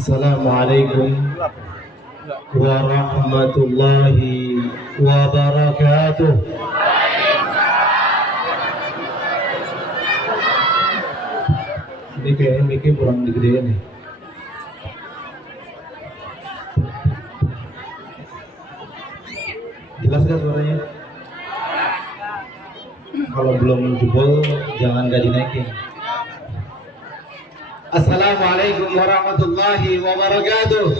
Assalamualaikum warahmatullahi wabarakatuh. Ini kayaknya mic-nya kurang digedein nih. Jelas gak suaranya? Kalau belum jebol jangan gak dinaikin. Assalamualaikum warahmatullahi wabarakatuh.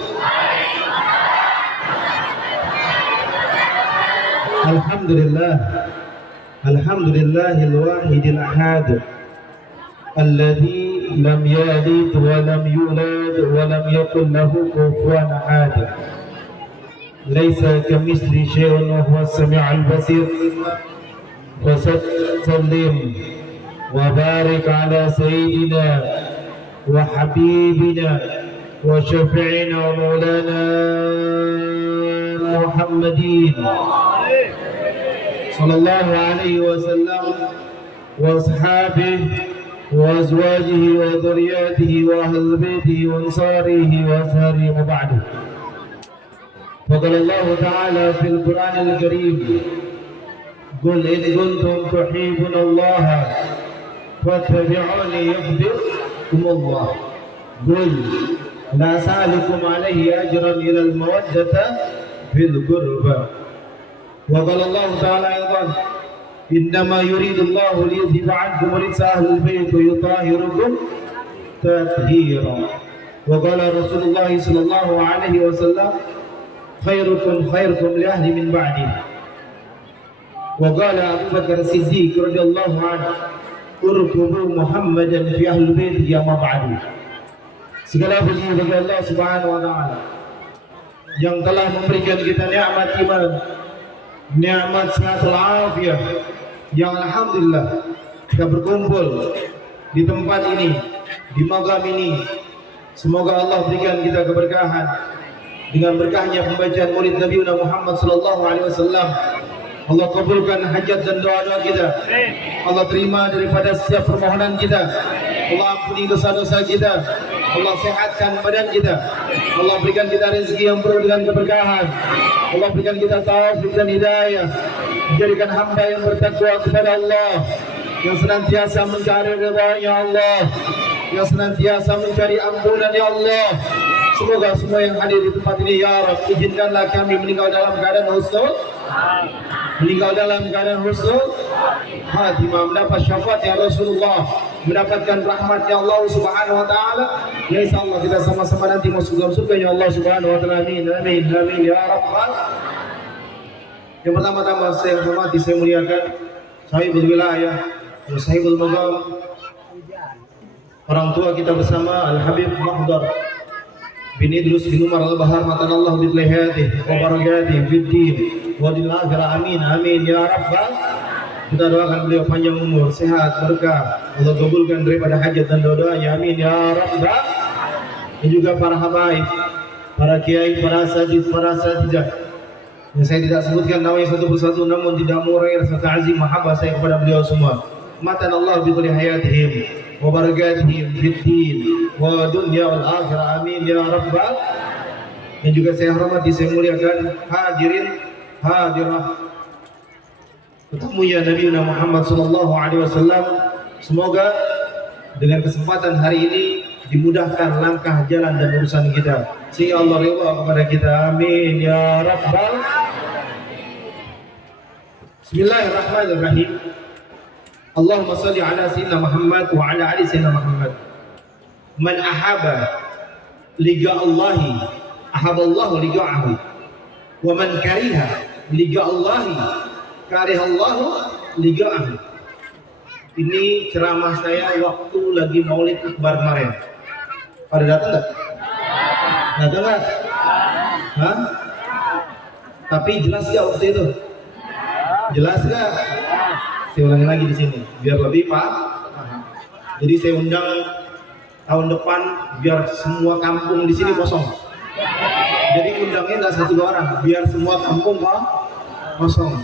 Alhamdulillah, alhamdulillahil wahidil ahad, alladzi lam yalid wa lam yulad wa lam yakul lahu kufuwan ahad. Laisa kamitslihi syai'un wa huwas sami'ul basir. Wa sallim wa barik ala sayyidina وحبيبنا وشفيعنا ومولانا محمد صلى الله عليه وسلم واصحابه وازواجه وذرياته واهل بيته وانصاره واصهاره وبعده. فقال الله تعالى في القرآن الكريم: قل إن كنتم تحبون الله فاتبعوني يحببكم الله. قل لا أسألكم عليه أجرا إلى المودة في القربى. وقال الله تعالى أيضا: إنما يريد الله ليذهب عنكم رجس أهل البيت ويطهركم تطهيرا. وقال رسول الله صلى الله عليه وسلم: خيركم خيركم لأهل من بعدي. وقال أبو بكر الصديق رضي الله عنه: urkubu Muhammadan fi ahli bait ya mab'adu. Segala puji bagi Allah Subhanahu wa taala yang telah memberikan kita nikmat iman, nikmat sehatul afiah, yang alhamdulillah kita berkumpul di tempat ini, di magam ini. Semoga Allah berikan kita keberkahan dengan berkahnya pembacaan Maulid Nabi Muhammad sallallahu alaihi wasallam. Allah kabulkan hajat dan doa-doa kita. Allah terima daripada setiap permohonan kita. Allah ampuni dosa-dosa kita. Allah sehatkan badan kita. Allah berikan kita rezeki yang penuh dengan keberkahan. Allah berikan kita taufik dan hidayah. Menjadikan hamba yang bertakwa kepada Allah, yang senantiasa mencari ridha-Nya Allah, yang senantiasa mencari ampunan ya Allah. Semoga semua yang hadir di tempat ini ya Rabb, izinkanlah kami meninggal dalam keadaan husnul, meninggal dalam keadaan husnul khatimah, mendapat syafaat ya Rasulullah, mendapatkan rahmat ya Allah Subhanahu wa taala. Ya insyaallah kita sama-sama nanti masuk dalam surga ya Allah Subhanahu wa taala. Amin amin amin ya rabbal. Yang pertama-tama saya hormati, saya muliakan sahibul wilayah, sahibul maqam, orang tua kita bersama Al Habib Mahdar bin Idrus bin Umar Al-Bahar, matan Allah bitlihatihi wa barakatihi fid din wa dil akhirah. Amin amin ya rabbal. Kita doakan beliau panjang umur, sehat, berkah. Allah kabulkan daripada hajat dan doa-doanya. Amin ya rabbal. Dan juga para habaib, para kiai, para asatidz, para asatidzah yang saya tidak sebutkan namanya satu persatu, namun tidak murai rasa ta'zim mahabbah saya kepada beliau semua. Matan Allah bi kulli hayatihim wa barakatihim fid din wa dunya wal akhirah. Amin ya rabbal. Dan juga saya hormati, saya muliakan hadirin hadirah bertemunya Nabi Muhammad sallallahu alaihi wasallam. Semoga dengan kesempatan hari ini dimudahkan langkah jalan dan urusan kita, sehingga Allah ridha kepada kita. Amin ya rabbal. Bismillahirrahmanirrahim. Allahumma salli ala sayyidina Muhammad wa ala ali sayyidina Muhammad. Man ahaba liqa Allahi ahaba Allah liqa'ahu, wa man kariha liqa Allahi kariha Allah liqa'ahu. Ini ceramah saya waktu lagi Maulid Akbar kemarin. Pada datang enggak? Datang enggak? Hah? Tapi jelas enggak waktu itu? Jelas enggak? Saya ulangi lagi di sini biar lebih paham. Jadi saya undang tahun depan biar semua kampung di sini kosong. Jadi undangnya nggak satu dua orang, biar semua kampung kosong.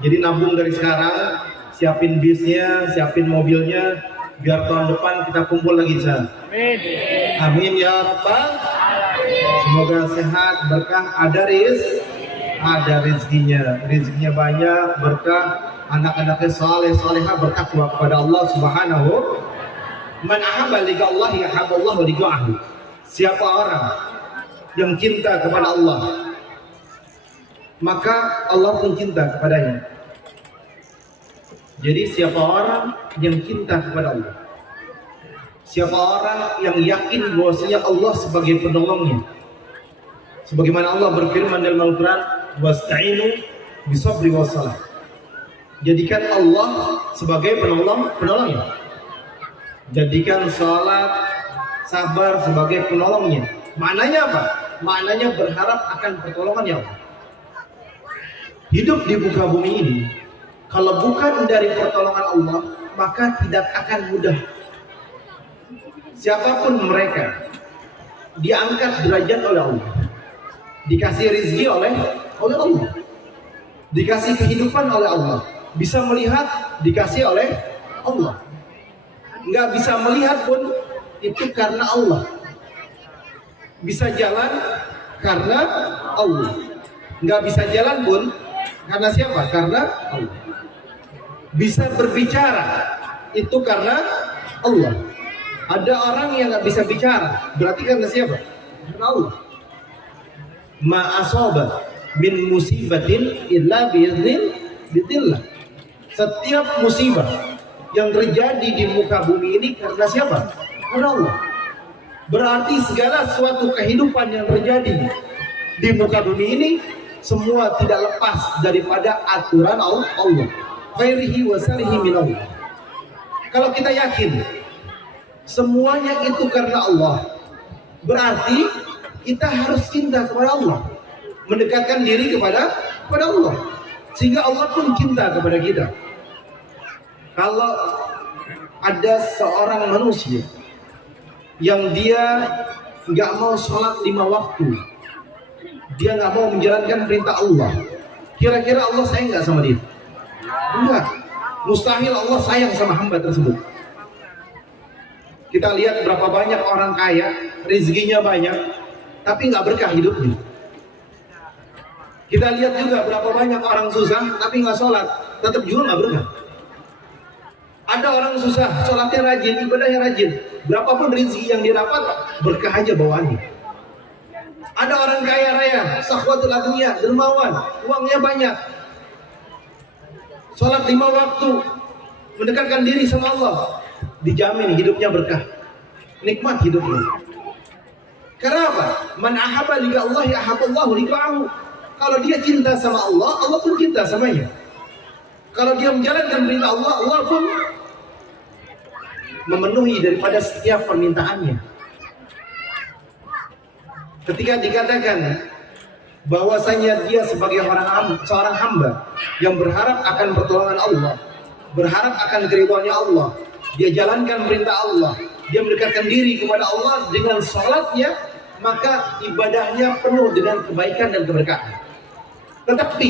Jadi nabung dari sekarang, siapin bisnya, siapin mobilnya, biar tahun depan kita kumpul lagi di sana. Amin. Amin ya rabbal. Semoga sehat, berkah, ada rezekinya banyak, berkah, anak-anaknya saleh salehah, bertakwa kepada Allah Subhanahu. Man ahabba liqa Allah yahabba Allah liqa'ahu. Siapa orang yang cinta kepada Allah, maka Allah pun cinta kepadanya. Jadi siapa orang yang cinta kepada Allah, siapa orang yang yakin bahwasanya Allah sebagai penolongnya, sebagaimana Allah berfirman dalam Al-Quran, wasta'inu bisabri wassalah. Jadikan Allah sebagai penolongnya. Jadikan salat, sabar sebagai penolongnya. Maknanya apa? Maknanya berharap akan pertolongan Allah. Hidup di muka bumi ini, kalau bukan dari pertolongan Allah, maka tidak akan mudah. Siapapun mereka, diangkat derajat oleh Allah, dikasih rezeki oleh Allah, dikasih kehidupan oleh Allah, bisa melihat dikasih oleh Allah. Nggak bisa melihat pun itu karena Allah. Bisa jalan karena Allah. Nggak bisa jalan pun karena siapa? Karena Allah. Bisa berbicara itu karena Allah. Ada orang yang nggak bisa bicara, berarti karena siapa? Karena Allah. Ma asaba min musibatin illa biiznillah. Setiap musibah yang terjadi di muka bumi ini karena siapa? Karena Allah. Berarti segala suatu kehidupan yang terjadi di muka bumi ini semua tidak lepas daripada aturan Allah. Khairihi wa salihi min Allah. Kalau kita yakin semuanya itu karena Allah, berarti kita harus cinta kepada Allah, mendekatkan diri kepada Allah, sehingga Allah pun cinta kepada kita. Kalau ada seorang manusia yang dia nggak mau sholat 5 waktu, dia nggak mau menjalankan perintah Allah, kira-kira Allah sayang nggak sama dia? Enggak, mustahil Allah sayang sama hamba tersebut. Kita lihat berapa banyak orang kaya, rezekinya banyak, tapi nggak berkah hidupnya. Kita lihat juga berapa banyak orang susah, tapi nggak sholat, tetap juga nggak berkah. Ada orang susah, sholatnya rajin, ibadahnya rajin, berapapun rezeki yang dia dapat, berkah aja bawaannya. Ada orang kaya raya, sakhwatul dunia, dermawan, uangnya banyak, sholat 5 waktu, mendekatkan diri sama Allah, dijamin hidupnya berkah, nikmat hidupnya. Karena apa? Man ahabba liqa Allah yahabballahu liqa'ahu. Kalau dia cinta sama Allah, Allah pun cinta samanya. Kalau dia menjalankan perintah Allah, Allah pun memenuhi daripada setiap permintaannya. Ketika dikatakan bahwasanya dia sebagai seorang hamba yang berharap akan pertolongan Allah, berharap akan keridhaannya Allah, dia jalankan perintah Allah, dia mendekatkan diri kepada Allah dengan salatnya, maka ibadahnya penuh dengan kebaikan dan keberkahan. Tetapi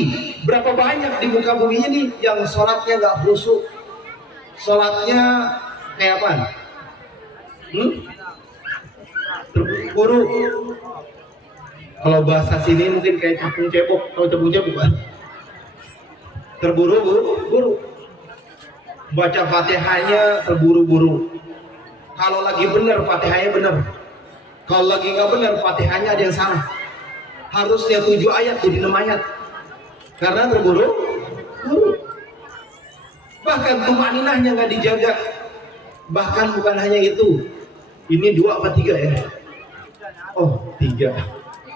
berapa banyak di muka bumi ini yang salatnya nggak khusyuk, salatnya kayak apa? Terburu. Kalau bahasa sini mungkin kayak capung cebok. Tahu capung cebok kan? Terburu-buru. Baca Fatihahnya terburu-buru. Kalau lagi benar Fatihahnya benar. Kalau lagi nggak benar Fatihahnya ada yang salah. Harusnya 7 ayat jadi 6 ayat. Karena terburu-buru. Bahkan tumaninahnya nggak dijaga. Bahkan bukan hanya itu. Ini 2 apa 3 ya? Oh 3.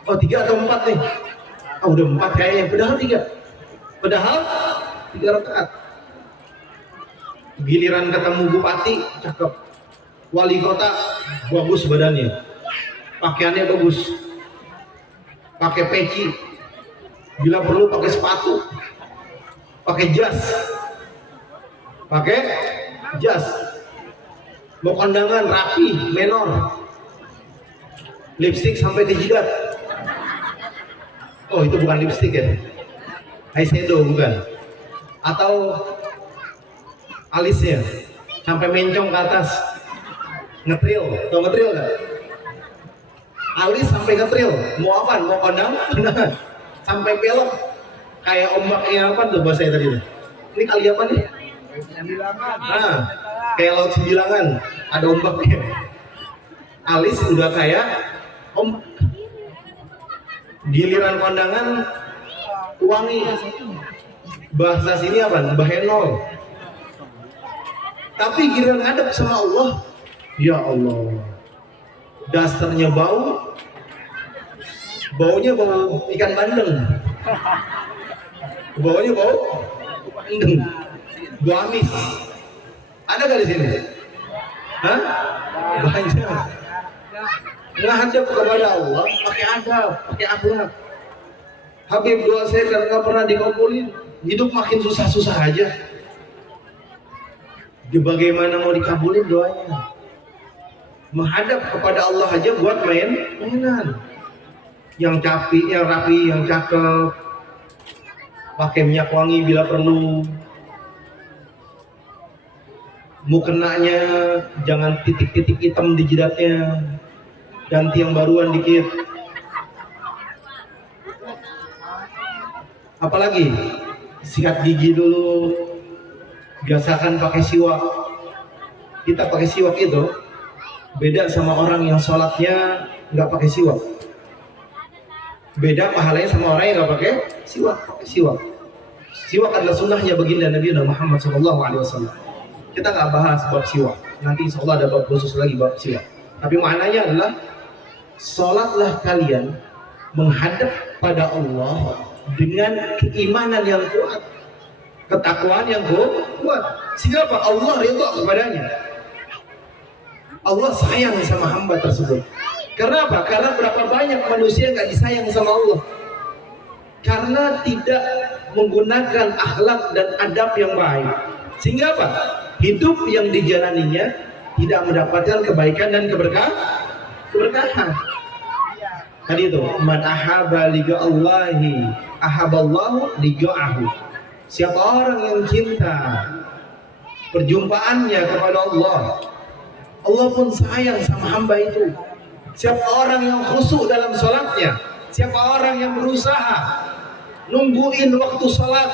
Oh 3 atau 4 nih? Oh udah 4 kayaknya. Padahal 3. Padahal 3 rakaat. Giliran ketemu bupati cakep, wali kota bagus badannya, pakaiannya bagus, pakai peci, bila perlu pakai sepatu, pakai jas, mau kondangan rapi, menor, lipstick sampai di jidat. Oh itu bukan lipstick ya, eyeshadow bukan, atau alisnya sampai mencong ke atas, ngetril, tau ngetril gak? alis sampai ngetril, mau apa? Mau kondangan, sampai belok kayak ombaknya apa tuh bahasa tadi tuh? Ini kali apa nih? Nah, kayak laut Sembilangan, ada ombaknya. Alis udah kayak ombak. Giliran kondangan wangi. Bahasa sini apa? Bahenol. Tapi giliran hadap sama Allah, ya Allah, dasarnya baunya bau ikan bandeng, baunya bau bandeng, bau amis. Ada nggak di sini? Hah? Banyak. Ngadap kepada Allah pakai adab, pakai akhlak. Habib doa saya karena nggak pernah dikabulin, hidup makin susah-susah aja. Bagaimana mau dikabulin doanya? Menghadap kepada Allah aja buat mainan. Yang capi, yang rapi, yang cakep, pakai minyak wangi bila perlu. Mukenanya jangan titik-titik hitam di jidatnya, ganti yang baruan dikit. Apalagi sikat gigi dulu, biasakan pakai siwak. Kita pakai siwak itu beda sama orang yang sholatnya nggak pakai siwak. Beda pahalanya sama orang yang nggak pakai siwak. Siwak adalah sunnahnya baginda Nabi Muhammad SAW. Kita nggak bahas bab siwak. Nanti insya Allah ada bab khusus lagi bab siwak. Tapi maknanya adalah sholatlah kalian menghadap pada Allah dengan keimanan yang kuat, ketakwaan yang kuat. Sehingga apa? Allah ridha kepadanya. Allah sayang sama hamba tersebut. Karena apa? Karena berapa banyak manusia nggak disayang sama Allah? Karena tidak menggunakan akhlak dan adab yang baik. Sehingga apa? Hidup yang dijalaninya tidak mendapatkan kebaikan dan keberkahan. Tadi itu, man ahaba liga Allahi ahaballahu liga'ahu. Siapa orang yang cinta perjumpaannya kepada Allah, Allah pun sayang sama hamba itu. Siapa orang yang khusyuk dalam sholatnya, siapa orang yang berusaha nungguin waktu sholat,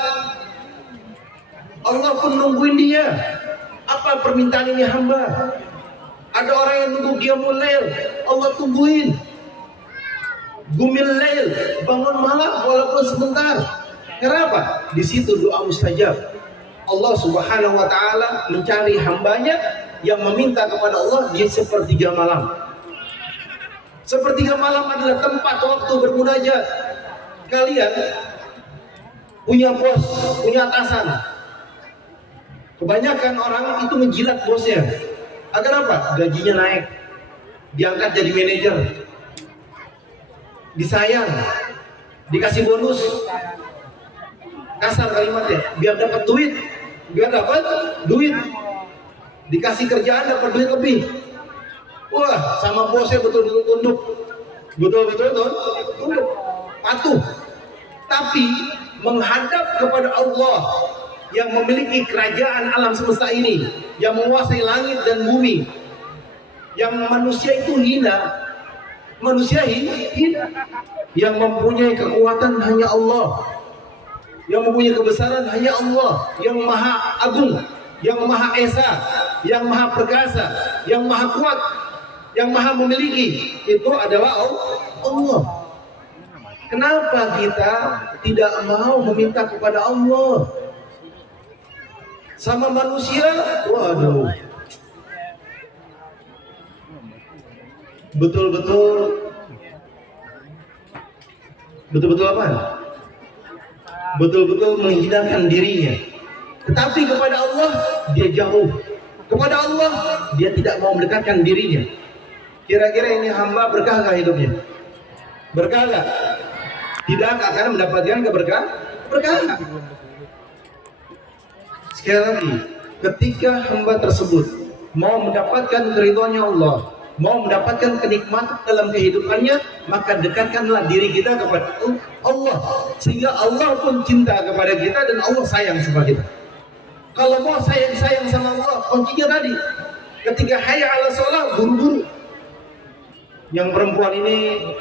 Allah pun nungguin dia. Apa permintaan ini hamba? Ada orang yang nunggu qiyamul lail, Allah tungguin. Gumil lail, bangun malam walaupun sebentar. Kenapa? Di situ doa mustajab. Allah Subhanahu wa taala mencari hambanya yang meminta kepada Allah di sepertiga malam. Sepertiga malam adalah tempat waktu bermunajat. Kalian punya bos, punya atasan. Kebanyakan orang itu menjilat bosnya. Agar apa? Gajinya naik, diangkat jadi manajer, disayang, dikasih bonus. Kasar kalimatnya, biar dapat duit, dikasih kerjaan dapat duit lebih. Wah, sama bosnya betul-betul tunduk, tunduk, patuh. Tapi menghadap kepada Allah yang memiliki kerajaan alam semesta ini, yang menguasai langit dan bumi, yang manusia itu hina, yang mempunyai kekuatan hanya Allah, yang mempunyai kebesaran hanya Allah, yang maha agung, yang maha esa, yang maha perkasa, yang maha kuat, yang maha memiliki, itu adalah Allah. Kenapa kita tidak mau meminta kepada Allah? Sama manusia, waduh, betul-betul apa? Betul-betul menghinakan dirinya. Tetapi kepada Allah dia jauh. Kepada Allah dia tidak mau mendekatkan dirinya. Kira-kira ini hamba berkah gak hidupnya? Berkah gak? Tidak akan mendapatkan keberkahan. Sekali lagi, ketika hamba tersebut mau mendapatkan keridhaannya Allah, mau mendapatkan kenikmatan dalam kehidupannya, maka dekatkanlah diri kita kepada Allah, sehingga Allah pun cinta kepada kita dan Allah sayang sama kita. Kalau mau sayang sama Allah, kuncinya tadi, ketika hayya ala sholat, buru-buru. Yang perempuan ini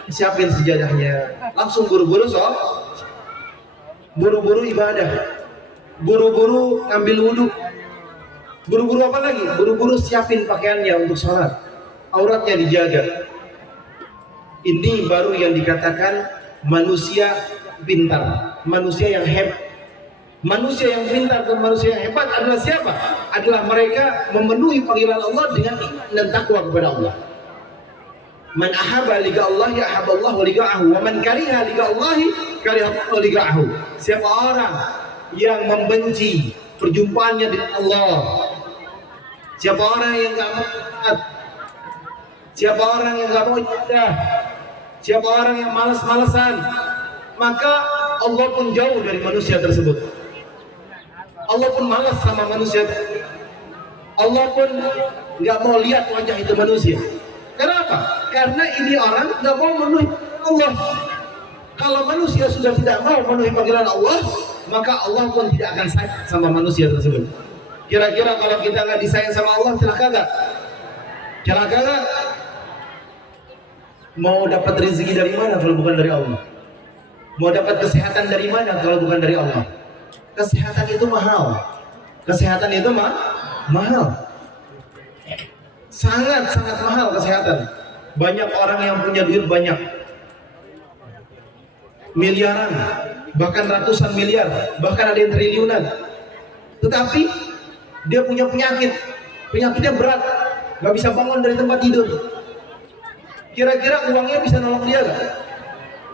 siapin sejadahnya. Langsung buru-buru buru-buru ibadah, buru-buru ngambil wudhu, buru-buru apa lagi? Buru-buru siapin pakaiannya untuk sholat, auratnya dijaga. Ini baru yang dikatakan manusia pintar, manusia yang hebat. Manusia yang pintar dan manusia yang hebat adalah siapa? Adalah mereka memenuhi panggilan Allah dengan iman dan takwa kepada Allah. Man ahabba liqa Allah ya ahabballahu liqa'ahu wa man kariha liqa Allah karihallahu liqa'ahu. Siapa orang yang membenci perjumpaannya dengan Allah, siapa orang yang enggak mau taat, siapa orang yang enggak mau ibadah, siapa orang yang malas-malasan, maka Allah pun jauh dari manusia tersebut. Allah pun malas sama manusia. Allah pun enggak mau lihat wajah itu manusia. Kenapa? Karena ini orang tidak mau memenuhi Allah. Kalau manusia sudah tidak mau memenuhi panggilan Allah, maka Allah pun tidak akan sayang sama manusia tersebut. Kira-kira kalau kita nggak disayang sama Allah, celaka nggak? Celaka nggak? Mau dapat rezeki dari mana kalau bukan dari Allah? Mau dapat kesehatan dari mana kalau bukan dari Allah? Kesehatan itu mahal. Kesehatan itu mahal. Sangat-sangat mahal kesehatan. Banyak orang yang punya duit banyak, miliaran, bahkan ratusan miliar, bahkan ada yang triliunan. Tetapi dia punya penyakitnya berat, nggak bisa bangun dari tempat tidur. Kira-kira uangnya bisa nolong dia nggak?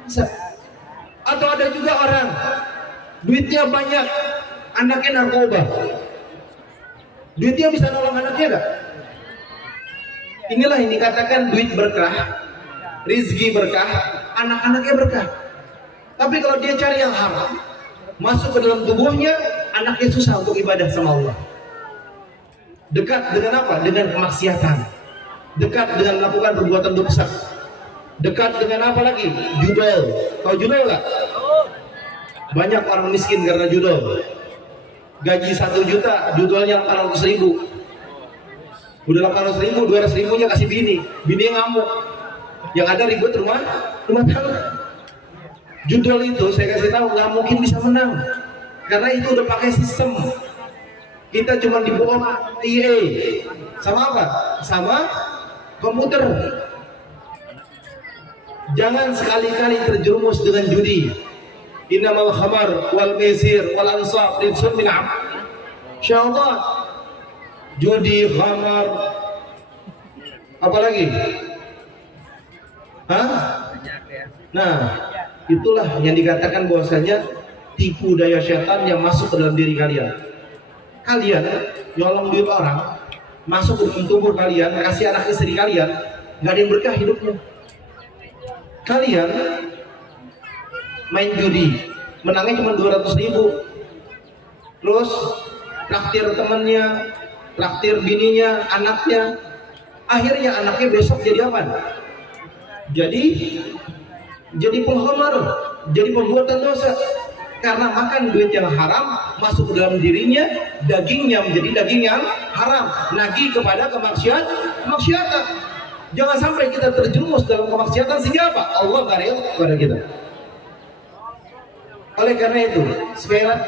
Bisa. Atau ada juga orang duitnya banyak, anaknya narkoba, duitnya bisa nolong anaknya nggak? Inilah yang dikatakan duit berkah, rizki berkah, anak-anaknya berkah. Tapi kalau dia cari yang haram, masuk ke dalam tubuhnya, anaknya susah untuk ibadah sama Allah. Dekat dengan apa? Dengan kemaksiatan. Dekat dengan melakukan perbuatan dosa. Dekat dengan apa lagi? Judol. Tahu judol nggak? Banyak orang miskin karena judol. Gaji 1 juta, judolnya 800.000. Udah 800.000, 200.000-nya kasih bini yang ngamuk. Yang ada ribut rumah tangga. Judul itu saya kasih tahu nggak mungkin bisa menang, karena itu udah pakai sistem. Kita cuma dibohong IE sama apa? Sama komputer. Jangan sekali-kali terjerumus dengan judi. Innamal khamar wal maisir wal ansab rijsun min amal syaitan. Judi, khamar, apalagi? Nah, itulah yang dikatakan bahwasanya tipu daya setan yang masuk ke dalam diri kalian. Kalian nyolong duit orang, masuk ke dalam tubuh kalian, kasih anak istri kalian, nggak ada yang berkah hidupnya. Kalian main judi, menangnya cuma 200.000, terus traktir temennya, traktir bininya, anaknya. Akhirnya anaknya besok jadi apa? Jadi pengkhamar, jadi pembuatan dosa. Karena makan duit yang haram masuk ke dalam dirinya, dagingnya menjadi daging yang haram, nagih kepada kemaksiatan. Jangan sampai kita terjerumus dalam kemaksiatan sehingga apa? Allah nggak rela kepada kita. Oleh karena itu, sekali lagi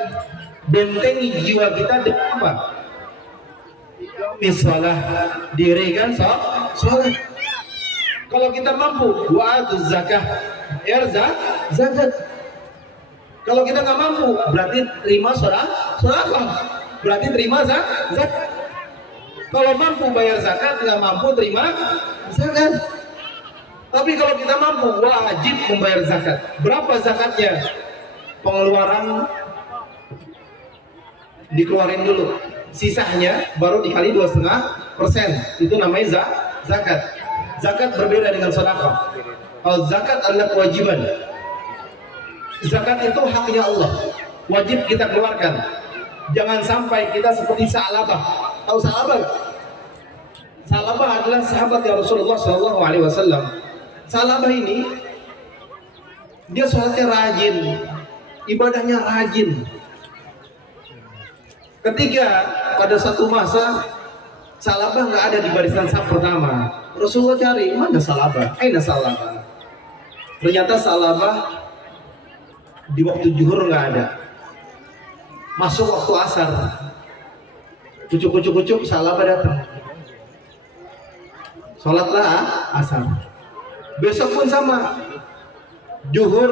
bentengi jiwa kita dengan apa? Misalah dirikan sholat. Kalau kita mampu, wa'atuz zakah, zakat. Kalau kita nggak mampu, berarti terima sholat, berarti terima zakat. Kalau mampu bayar zakat, nggak mampu terima zakat. Tapi kalau kita mampu, wajib membayar zakat. Berapa zakatnya? Pengeluaran dikeluarin dulu, sisanya baru dikali 2,5%. Itu namanya zakat. Zakat berbeda dengan sedekah. Kalau zakat adalah kewajiban. Zakat itu haknya Allah, wajib kita keluarkan. Jangan sampai kita seperti Sa'labah. Tahu Sa'labah? Sa'labah adalah sahabat ya Rasulullah SAW. Sa'labah ini dia sholatnya rajin, ibadahnya rajin. Ketika pada satu masa Sa'labah nggak ada di barisan saf pertama, Rasulullah cari, mana Salabah? Aina Salabah? Ternyata Salabah di waktu zuhur nggak ada. Masuk waktu asar, kucuk Salabah datang. Sholatlah asar. Besok pun sama. Zuhur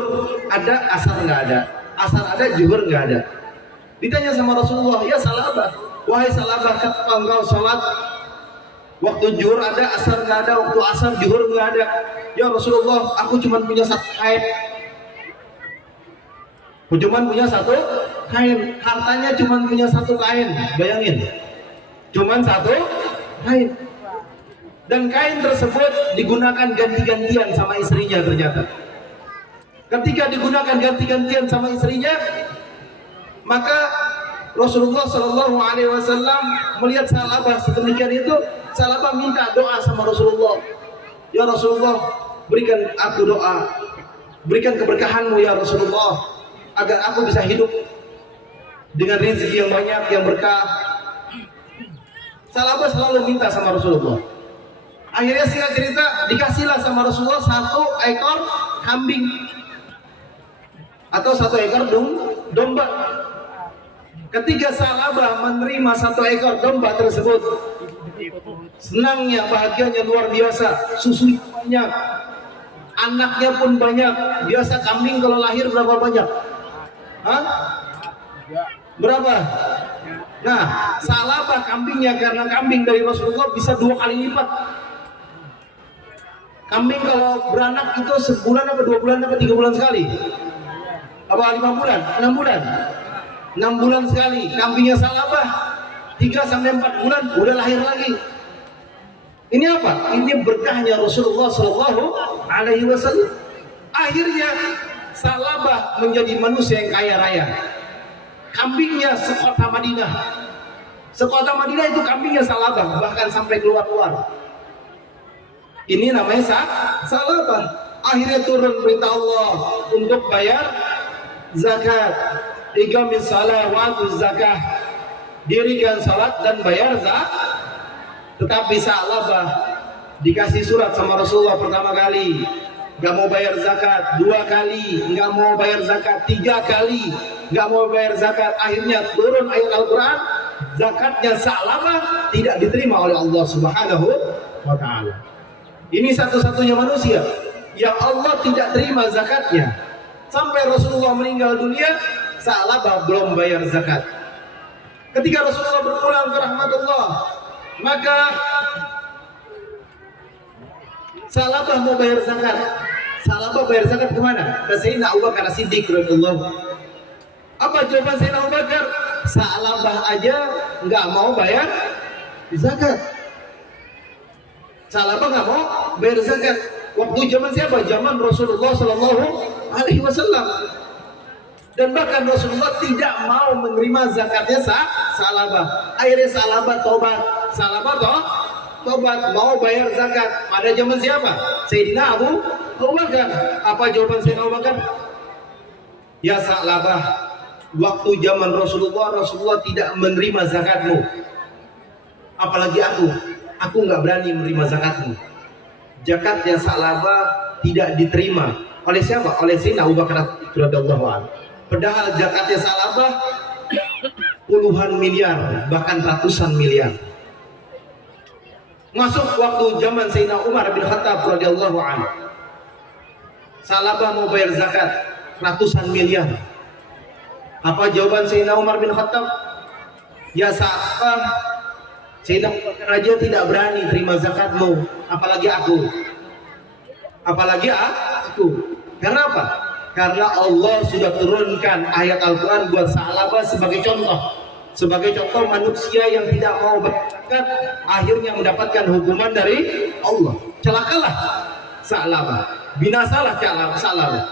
ada, asar nggak ada. Asar ada, zuhur nggak ada. Ditanya sama Rasulullah, ya Salabah, wahai Salabah, kenapa engkau sholat waktu zuhur ada, asar nggak ada, waktu asar zuhur nggak ada? Ya Rasulullah, aku cuma punya satu kain. Aku cuma punya satu kain. Hartanya cuma punya satu kain. Bayangin, cuma satu kain. Dan kain tersebut digunakan ganti-gantian sama istrinya ternyata. Ketika digunakan ganti-gantian sama istrinya, maka Rasulullah Shallallahu Alaihi Wasallam melihat Salabah sedemikian itu, Salabah minta doa sama Rasulullah. Ya Rasulullah, berikan aku doa, berikan keberkahanmu ya Rasulullah, agar aku bisa hidup dengan rezeki yang banyak, yang berkah. Salabah selalu minta sama Rasulullah. Akhirnya singkat cerita, dikasihlah sama Rasulullah satu ekor kambing atau satu ekor domba. Ketika Salabah menerima satu ekor domba tersebut, senangnya, bahagianya luar biasa. Susunya banyak, anaknya pun banyak. Biasa kambing kalau lahir berapa banyak? Hah? Berapa? Nah, Salabah kambingnya, karena kambing dari Rasulullah bisa 2 kali lipat. Kambing kalau beranak itu sebulan apa 2 bulan apa 3 bulan sekali? Apa 5 bulan? 6 bulan? 6 bulan sekali. Kambingnya Salabah 3-4 bulan udah lahir lagi. Ini apa? Ini berkahnya Rasulullah Shallallahu Alaihi Wasallam. Akhirnya Salabah menjadi manusia yang kaya raya. Kambingnya sekota Madinah. Sekota Madinah itu kambingnya Salabah, bahkan sampai keluar-keluar. Ini namanya Salabah. Akhirnya turun perintah Allah untuk bayar zakat. Iqamis shalah wa atuz zakah. Dirikan salat dan bayar zakat. Tetapi Salabah dikasih surat sama Rasulullah pertama kali, nggak mau bayar zakat. 2 kali nggak mau bayar zakat. 3 kali nggak mau bayar zakat. Akhirnya turun ayat Al-Quran, zakatnya Salabah tidak diterima oleh Allah Subhanahu wa Ta'ala. Ini satu-satunya manusia yang Allah tidak terima zakatnya. Sampai Rasulullah meninggal dunia, Salabah belum bayar zakat. Ketika Rasulullah berpulang ke rahmatullah, maka Salabah mau bayar zakat. Salabah bayar zakat kemana? Ke Sayyidina Abu Bakar As-Siddiq radhiyallahu. Apa jawaban Sayyidina Abu Bakar? Salabah aja nggak mau bayar zakat. Salabah nggak mau bayar zakat. Waktu zaman siapa? Zaman Rasulullah Shallallahu Alaihi Wasallam. Dan bahkan Rasulullah tidak mau menerima zakatnya Salabah. Akhirnya Salabah tobat. Salabah tobat mau bayar zakat. Pada zaman siapa? Sayyidina Abu Bakar. Apa jawaban Sayyidina Abu Bakar? Ya Salabah, waktu zaman Rasulullah tidak menerima zakatmu. Apalagi aku nggak berani menerima zakatmu. Zakatnya Salabah tidak diterima oleh siapa? Oleh Sayyidina Abu Bakar radhiyallahu anhu. Padahal zakatnya Salabah puluhan miliar, bahkan ratusan miliar. Masuk waktu zaman Sayyidina Umar bin Khattab radhiyallahu anhu. Salabah mau bayar zakat ratusan miliar. Apa jawaban Sayyidina Umar bin Khattab? Ya Salabah, Sayyidina Abu Bakar aja tidak berani terima zakatmu, apalagi aku. Karena apa? Karena Allah sudah turunkan ayat Al-Quran buat Salabah sebagai contoh manusia yang tidak mau berzakat, akhirnya mendapatkan hukuman dari Allah. Celakalah Salabah, binasalah Salabah.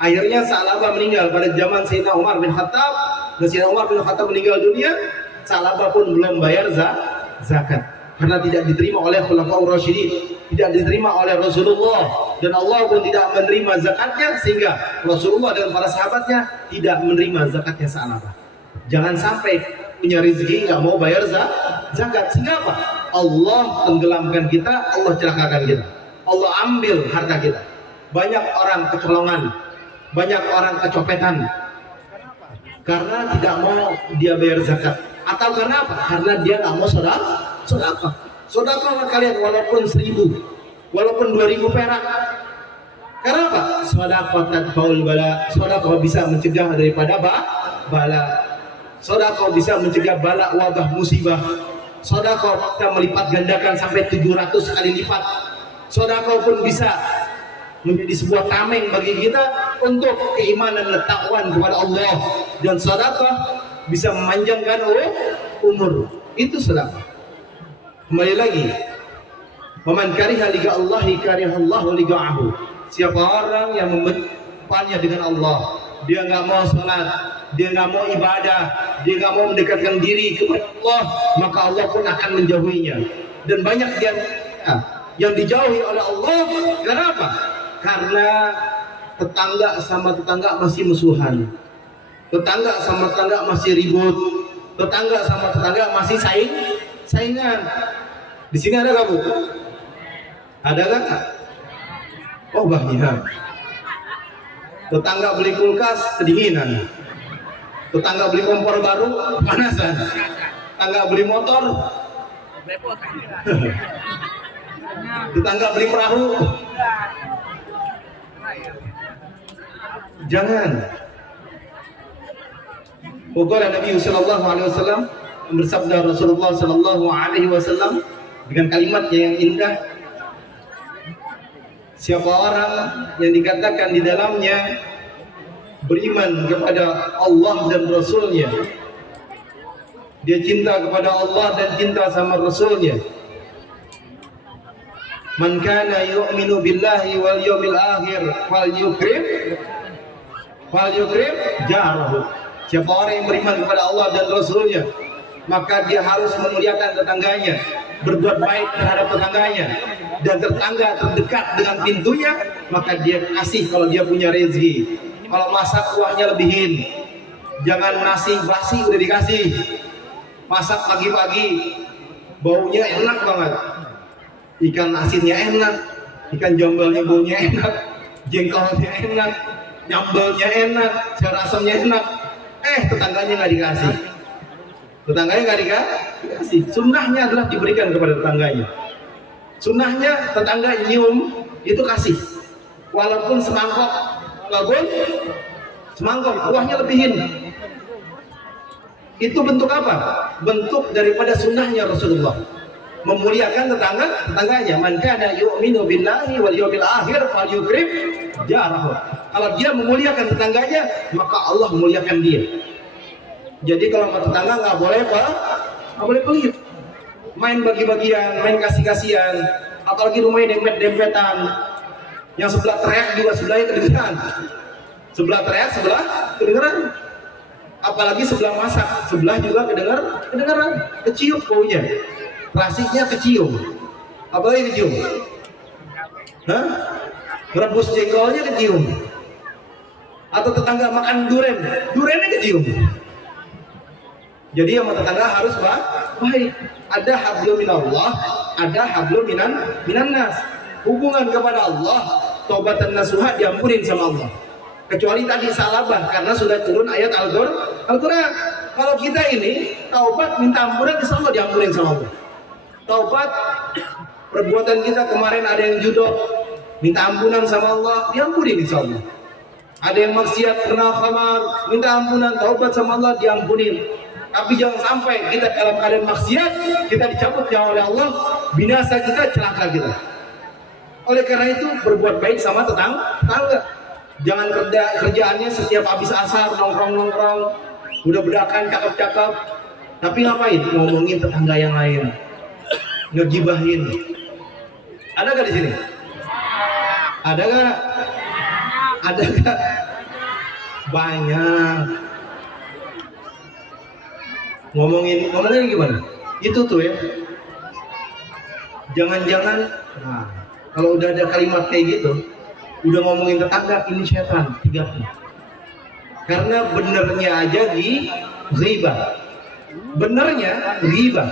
Akhirnya Salabah meninggal pada zaman Sayyidina Umar bin Khattab. Dan Sayyidina Umar bin Khattab meninggal dunia, Salabah pun belum bayar zakat karena tidak diterima oleh Khulafaur Rasyidin, tidak diterima oleh Rasulullah, dan Allah pun tidak menerima zakatnya, sehingga Rasulullah dan para sahabatnya tidak menerima zakatnya Salabah. Jangan sampai punya rezeki nggak mau bayar zakat. Sehingga apa? Allah tenggelamkan kita, Allah celakakan kita, Allah ambil harta kita. Banyak orang kecolongan, banyak orang kecopetan karena tidak mau dia bayar zakat. Atau karena apa? Karena dia nggak mau sedekah. Sedekah kalian walaupun 1.000, walaupun 2.000 perak. Karena apa? Sedekah tadfaul bala. Sedekah bisa mencegah daripada bala. Sedekah bisa mencegah bala, wabah, musibah. Sedekah kita melipat gandakan sampai 700 kali lipat. Sedekah pun bisa menjadi sebuah tameng bagi kita untuk keimanan dan takwan kepada Allah. Dan sedekah bisa memanjangkan umur. Itu sedekah. Kembali lagi, waman kariha liqa Allahi karihallahu liqa'ahu. Siapa orang yang membenci dengan Allah, dia nggak mau salat, dia nggak mau ibadah, dia nggak mau mendekatkan diri kepada Allah, maka Allah pun akan menjauhinya. Dan banyak yang dijauhi oleh Allah. Kenapa? Karena tetangga sama tetangga masih musuhan, tetangga sama tetangga masih ribut, tetangga sama tetangga masih saingan. Di sini ada nggak, Bu? Ada nggak? Oh, banyak. Tetangga beli kulkas kedinginan, tetangga beli kompor baru panasan, tetangga beli motor, tetangga beli perahu. Jangan. Pokoknya Nabi sallallahu alaihi wasallam bersabda, Rasulullah sallallahu alaihi wasallam dengan kalimatnya yang indah, siapa orang yang dikatakan di dalamnya beriman kepada Allah dan Rasulnya, dia cinta kepada Allah dan cinta sama Rasulnya. Man kana yu'minu billahi wal yawmil akhir falyukrim jarahu. Siapa orang yang beriman kepada Allah dan Rasulnya, maka dia harus memuliakan tetangganya, berbuat baik terhadap tetangganya, dan tetangga terdekat dengan pintunya, maka dia kasih kalau dia punya rezeki. Kalau masak kuahnya lebihin, jangan nasi basi udah dikasih. Masak pagi-pagi, baunya enak banget, ikan asinnya enak, ikan jambalnya baunya enak, jengkolnya enak, nyambalnya enak, sayur asamnya enak. Tetangganya nggak dikasih. Tetangganya nggak dikasih. Sunnahnya adalah diberikan kepada tetangganya. Sunnahnya tetangga nyium itu kasih, walaupun semangkok, kuahnya lebihin. Itu bentuk apa? Bentuk daripada sunnahnya Rasulullah, memuliakan tetangganya. Man kana yu'minu billahi wal yawmil akhir falyukrim jarahu. Kalau dia memuliakan tetangganya, maka Allah memuliakan dia. Jadi kalau sama tetangga nggak boleh pelit, main bagi-bagian, main kasih-kasihan, apalagi rumahnya dempet-dempetan, yang sebelah teriak juga sebelahnya kedengeran, sebelah teriak sebelah kedengeran, apalagi sebelah masak sebelah juga kedengeran, kecium baunya, rasiknya kecium, apalagi kecium, rebus jengkolnya kecium, atau tetangga makan durennya kecium. Jadi sama tetangga harus baik. Ada hablum minallah, ada hablum minan nas. Hubungan kepada Allah, taubat dan nasuha diampunin sama Allah. Kecuali tadi salabah karena sudah turun ayat Al-Quran. Kalau kita ini taubat minta ampunan, insya Allah diampunin sama Allah. Taubat perbuatan kita kemarin ada yang judok, minta ampunan sama Allah, diampunin insya Allah. Ada yang maksiat, kenal khamar, minta ampunan, taubat sama Allah, diampunin. Tapi jangan sampai kita dalam keadaan maksiat, kita dicabut nyawa oleh Allah, binasa kita, celaka kita. Oleh karena itu berbuat baik sama tetangga. Jangan kerjaannya setiap habis asar nongkrong, udah bedakan cakep-cakep, tapi ngapain? Ngomongin tetangga yang lain, ngegibahin. Ada gak di sini? Ada gak? Ada gak? Banyak. Ngomongin gimana? Itu tuh ya. Jangan-jangan, kalau udah ada kalimat kayak gitu, udah ngomongin tetangga, ini setan, 3. Karena benernya aja di ghibah. Benernya ghibah.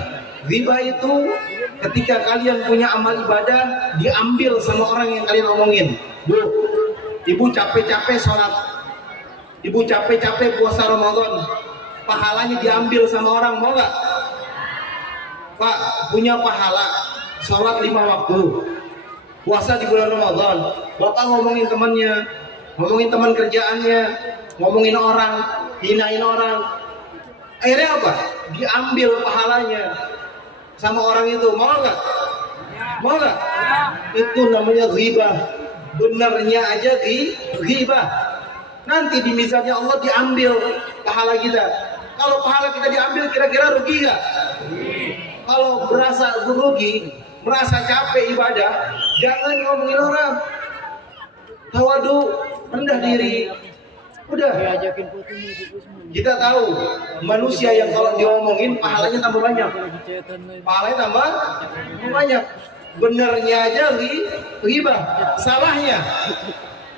Ghibah itu ketika kalian punya amal ibadah diambil sama orang yang kalian omongin. Bu, ibu capek-capek sholat, ibu capek-capek puasa Ramadan, pahalanya diambil sama orang, mau nggak? Pak, punya pahala sholat 5 waktu, puasa di bulan Ramadan, bapak ngomongin temannya, ngomongin teman kerjaannya, ngomongin orang, hinain orang, akhirnya apa? Diambil pahalanya sama orang itu, mau nggak? Mau nggak? Itu namanya ghibah. Benarnya aja di ghibah. Nanti di mizannya Allah diambil pahala kita. Kalau pahala kita diambil, kira-kira rugi nggak? Kalau berasa rugi, merasa capek ibadah, jangan ngomongin orang. Tawadu, rendah diri. Udah. Kita tahu manusia yang kalau diomongin pahalanya tambah banyak. Pahalanya tambah banyak. Benernya aja ghibah. Salahnya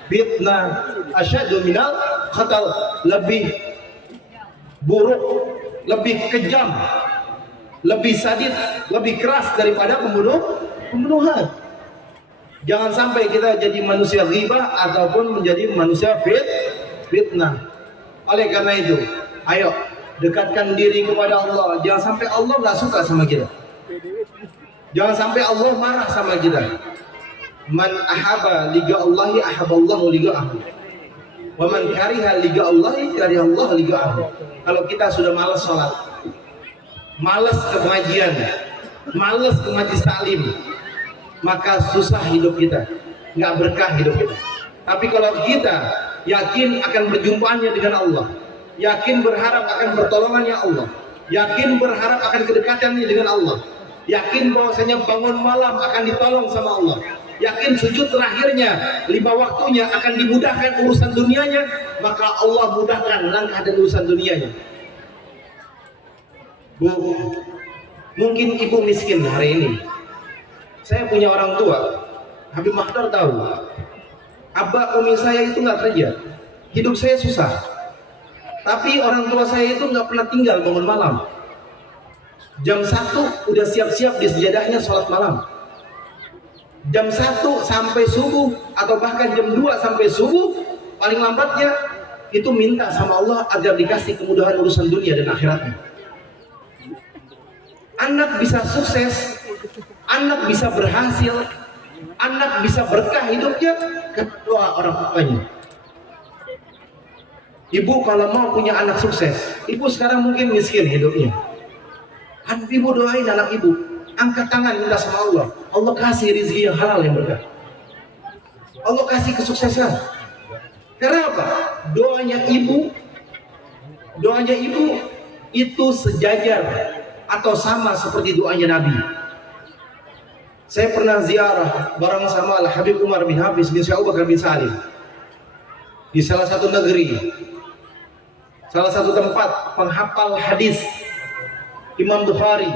fitnah asyadu minal qatal, lebih buruk, lebih kejam, lebih sadis, lebih keras daripada pembunuhan. Jangan sampai kita jadi manusia ghibah ataupun menjadi manusia fitnah. Oleh karena itu, ayo dekatkan diri kepada Allah. Jangan sampai Allah nggak suka sama kita. Jangan sampai Allah marah sama kita. Man ahaba liga Allahi ahaballahu liga'ahu. Wa man kariha liga Allahi karihallahu liga'ahu. Kalau kita sudah malas sholat, malas ke pengajian, malas ke majlis taklim, maka susah hidup kita, nggak berkah hidup kita. Tapi kalau kita yakin akan berjumpaannya dengan Allah, yakin berharap akan pertolongannya Allah, yakin berharap akan kedekatannya dengan Allah, yakin bahwasanya bangun malam akan ditolong sama Allah, yakin sujud terakhirnya 5 waktunya akan dimudahkan urusan dunianya, maka Allah mudahkan langkah dan urusan dunianya. Bu, mungkin ibu miskin hari ini. Saya punya orang tua, Habib Mahdar tahu, abah umi saya itu nggak kerja, hidup saya susah. Tapi orang tua saya itu nggak pernah tinggal bangun malam. Jam 1 udah siap-siap di sejadahnya sholat malam. Jam 1 sampai subuh atau bahkan jam 2 sampai subuh paling lambatnya itu minta sama Allah agar dikasih kemudahan urusan dunia dan akhiratnya. Anak bisa sukses, anak bisa berhasil, anak bisa berkah hidupnya kedua orang tuanya. Ibu kalau mau punya anak sukses, ibu sekarang mungkin miskin hidupnya. Ibu doain anak ibu, angkat tangan minta sama Allah, Allah kasih rezeki yang halal yang berkah, Allah kasih kesuksesan. Karena apa? Doanya ibu itu sejajar atau sama seperti doanya Nabi. Saya pernah ziarah bareng sama Al Habib Umar bin Hafiz bin Syekh Abu Bakar bin Salim di salah satu negeri, salah satu tempat penghafal hadis Imam Bukhari.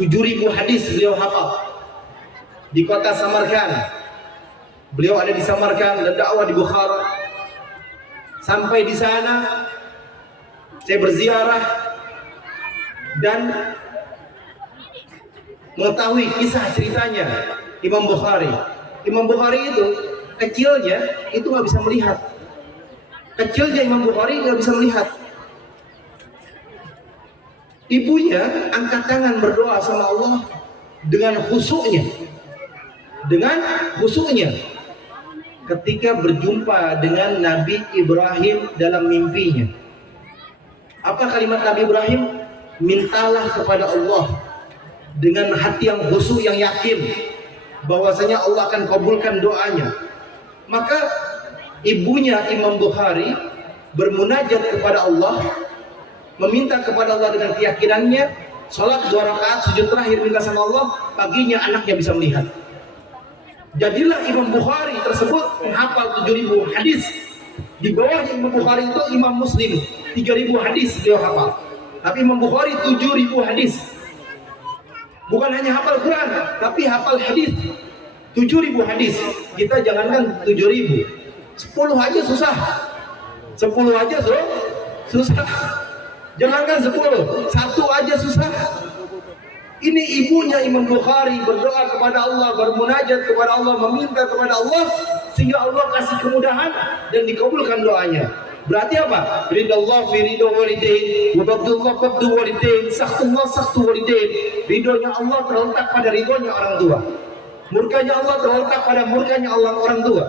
7.000 hadis beliau hafal di kota Samarkand. Beliau ada di Samarkand dan dakwah di Bukhara. Sampai di sana saya berziarah dan mengetahui kisah ceritanya Imam Bukhari. Imam Bukhari itu kecilnya itu nggak bisa melihat. Kecilnya Imam Bukhari nggak bisa melihat. Ibunya angkat tangan berdoa sama Allah dengan khusyuknya. Dengan khusyuknya ketika berjumpa dengan Nabi Ibrahim dalam mimpinya. Apa kalimat Nabi Ibrahim? Mintalah kepada Allah dengan hati yang khusyuk, yang yakin bahwasanya Allah akan kabulkan doanya. Maka ibunya Imam Bukhari bermunajat kepada Allah, meminta kepada Allah dengan keyakinannya, sholat 2 rakaat, sujud terakhir minta sama Allah, paginya anaknya bisa melihat. Jadilah Imam Bukhari tersebut menghafal 7.000 hadis. Di bawah Imam Bukhari itu Imam Muslim 3.000 hadis beliau hafal. Tapi Imam Bukhari 7.000 hadis. Bukan hanya hafal Quran, tapi hafal hadis 7.000 hadis. Kita jangankan 7.000, 10 aja susah. 10 aja susah. Jangankan 10, 1 aja susah. Ini ibunya Imam Bukhari berdoa kepada Allah, bermunajat kepada Allah, meminta kepada Allah sehingga Allah kasih kemudahan dan dikabulkan doanya. Berarti apa? Ridallah fi ridho walidain, wa qabdullah qabdu walidain, sakhtullah sakhtu walidain. Ridhonya Allah terletak pada ridhonya orang tua. Murkanya Allah terletak pada murkanya orang tua.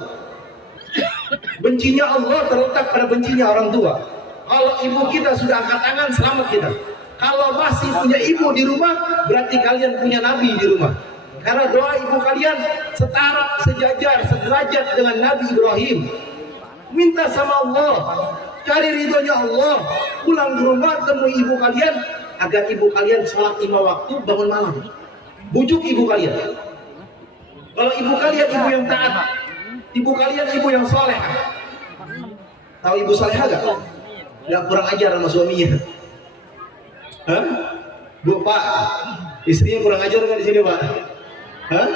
Bencinya Allah terletak pada bencinya orang tua. Kalau ibu kita sudah angkat tangan, selamat kita. Kalau masih punya ibu di rumah, berarti kalian punya nabi di rumah. Karena doa ibu kalian setara, sejajar, sederajat dengan Nabi Ibrahim. Minta sama Allah, cari ridhonya Allah, pulang ke rumah temui ibu kalian agar ibu kalian sholat 5 waktu bangun malam. Bujuk ibu kalian. Kalau ibu kalian ibu yang taat, ibu kalian ibu yang soleh. Tahu ibu soleh gak? Gak kurang ajar sama suaminya. Hah? Bu, Pak, istrinya kurang ajar gak di sini, Pak? Hah?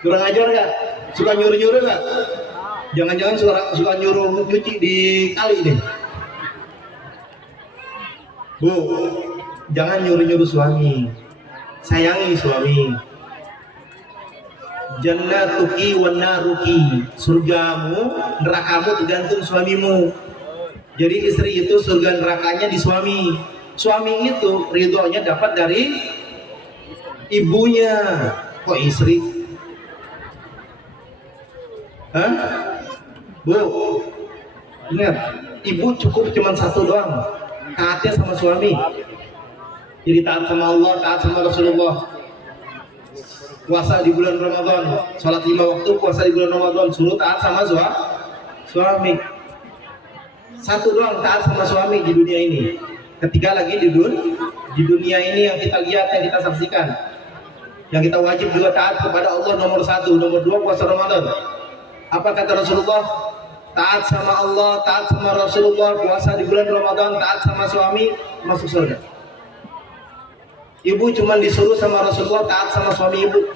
Kurang ajar gak? Suka nyuruh-nyuruh gak? Jangan-jangan suka nyuruh nyuci di kali nih. Bu, jangan nyuruh-nyuruh suami. Sayangi suami. Jannatuki wa naruki, surgamu, nerakamu tergantung suamimu. Jadi istri itu surga nerakanya di suami. Suami itu ridhonya dapat dari ibunya. Kok istri? Hah? Bu, ingat, ibu cukup cuma satu doang, taatnya sama suami. Jadi taat sama Allah, taat sama Rasulullah. Puasa di bulan Ramadan, sholat 5 waktu, puasa di bulan Ramadan, suruh taat sama suami. Satu doang taat sama suami di dunia ini. Ketika lagi di dunia ini yang kita lihat, yang kita saksikan, yang kita wajib juga taat kepada Allah nomor 1, nomor 2 puasa Ramadan. Apa kata Rasulullah? Taat sama Allah, taat sama Rasulullah, puasa di bulan Ramadan, taat sama suami, masuk surga. Ibu cuma disuruh sama Rasulullah taat sama suami ibu.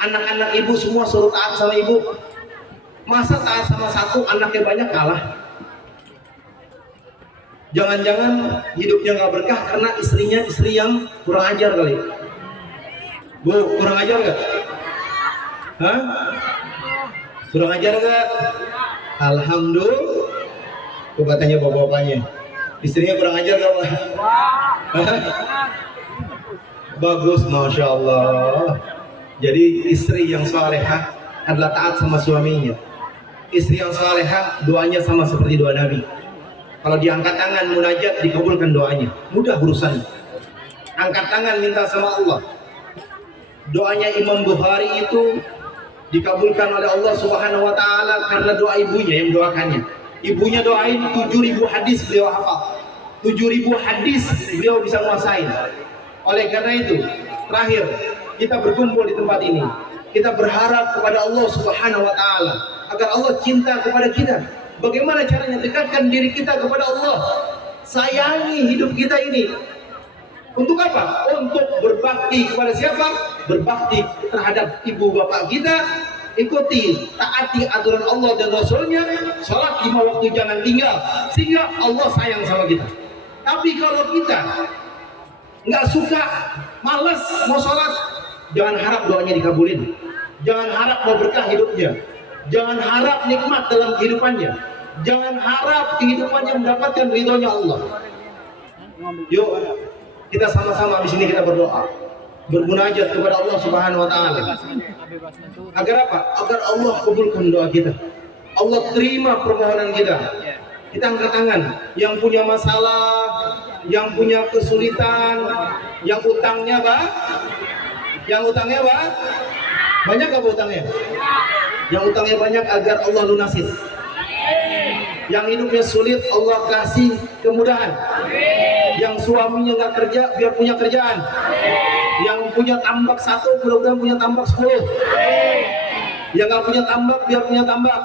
Anak-anak ibu semua suruh taat sama ibu. Masa taat sama satu, anaknya banyak kalah? Jangan-jangan hidupnya nggak berkah karena istrinya istri yang kurang ajar kali. Bu, kurang ajar nggak? Hah? Kurang ajar nggak? Alhamdulillah. Coba tanya bapak-bapaknya. Istrinya kurang ajar nggak, Pak? Bagus, masya Allah. Jadi istri yang salehah adalah taat sama suaminya. Istri yang salehah doanya sama seperti doa Nabi. Kalau diangkat tangan munajat dikabulkan doanya, mudah urusannya. Angkat tangan minta sama Allah. Doanya Imam Bukhari itu dikabulkan oleh Allah Subhanahu wa taala karena doa ibunya yang doakannya. Ibunya doain 7.000 hadis beliau hafal. 7.000 hadis beliau bisa menguasai. Oleh karena itu, terakhir kita berkumpul di tempat ini. Kita berharap kepada Allah Subhanahu wa taala agar Allah cinta kepada kita. Bagaimana caranya dekatkan diri kita kepada Allah? Sayangi hidup kita ini. Untuk apa? Untuk berbakti kepada siapa? Berbakti terhadap ibu bapak kita. Ikuti, taati aturan Allah dan Rasulnya. Salat 5 waktu jangan tinggal, sehingga Allah sayang sama kita. Tapi kalau kita nggak suka, malas mau sholat, jangan harap doanya dikabulin. Jangan harap mau berkah hidupnya. Jangan harap nikmat dalam kehidupannya. Jangan harap kehidupannya mendapatkan ridhonya Allah. Yuk, kita sama-sama di sini kita berdoa, bermunajat kepada Allah Subhanahu wa taala. Agar apa? Agar Allah kabulkan doa kita. Allah terima permohonan kita. Kita angkat tangan. Yang punya masalah, yang punya kesulitan, yang utangnya, Pak? Yang utangnya, Pak? Banyak gak utangnya? Yang utangnya banyak agar Allah lunasin. Yang hidupnya sulit Allah kasih kemudahan. Yang suaminya nggak kerja biar punya kerjaan. Yang punya tambak 1 mudah-mudahan punya tambak 10. Yang nggak punya tambak biar punya tambak.